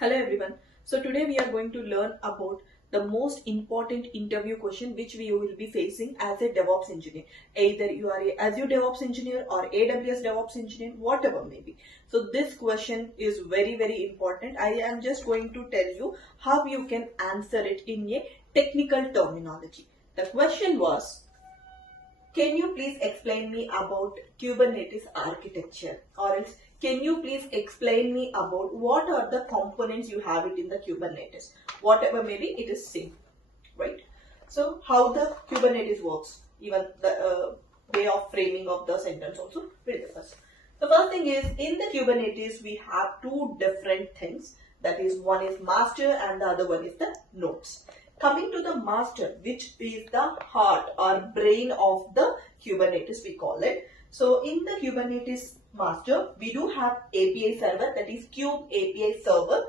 Hello everyone. So today we are going to learn about the most important interview question which we will be facing as a DevOps engineer. Either you are a Azure DevOps engineer or AWS DevOps engineer, whatever may be. So this question is very important. I am just going to tell you how you can answer it in a technical terminology. The question was, can you please explain me about Kubernetes architecture, or else can you please explain me about what are the components you have it in the Kubernetes? Whatever maybe it is same, right? So how the Kubernetes works, even the way of framing of the sentence also we'll discuss. The first thing is, in the Kubernetes we have two different things. That is, one is master and the other one is the nodes. Coming to the master, which is the heart or brain of the Kubernetes, we call it. So in the Kubernetes master, we do have API server, that is Kube API server,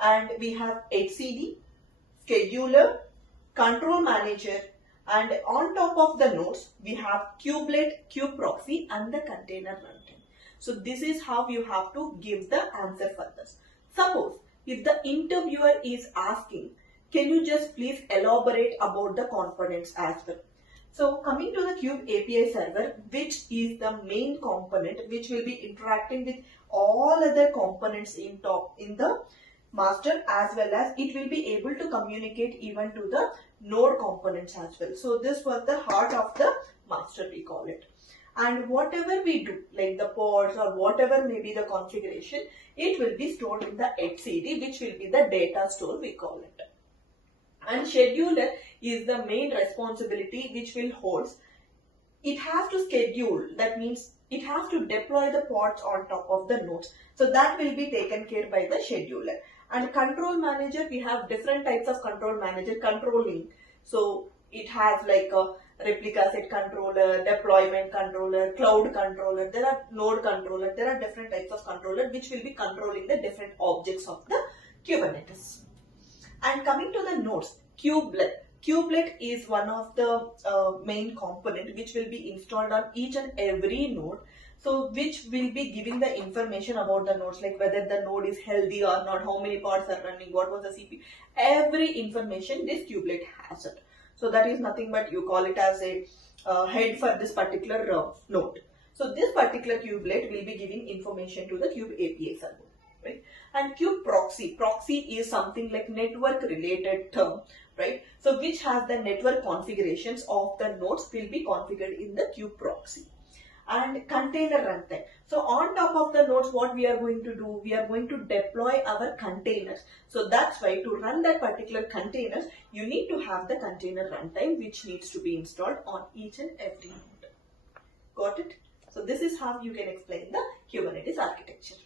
and we have HCD, scheduler, control manager, and on top of the nodes, we have kubelet, kube proxy, and the container runtime. So this is how you have to give the answer for this. Suppose if the interviewer is asking, can you just please elaborate about the components as well? So coming to the Kube API server, which is the main component which will be interacting with all other components in the master, as well as it will be able to communicate even to the node components as well. So this was the heart of the master, we call it. And whatever we do, like the pods or whatever may be the configuration, it will be stored in the HCD, which will be the data store, we call it. And scheduler is the main responsibility which will hold. It has to schedule, that means it has to deploy the pods on top of the nodes. So that will be taken care by the scheduler. And control manager, we have different types of control manager controlling. So it has like a replica set controller, deployment controller, cloud controller, there are node controller, there are different types of controller which will be controlling the different objects of the Kubernetes. And coming to the nodes, kubelet. Kubelet is one of the main component which will be installed on each and every node. So which will be giving the information about the nodes, like whether the node is healthy or not, how many pods are running, what was the CPU. Every information this kubelet has it. So that is nothing but you call it as a head for this particular node. So this particular kubelet will be giving information to the Kube API server. Right? And kube proxy is something like network related term, right? So which has the network configurations of the nodes will be configured in the kube proxy. And container runtime. So on top of the nodes, what we are going to do, we are going to deploy our containers. So that's why to run that particular containers, you need to have the container runtime which needs to be installed on each and every node. Got it? So this is how you can explain the Kubernetes architecture.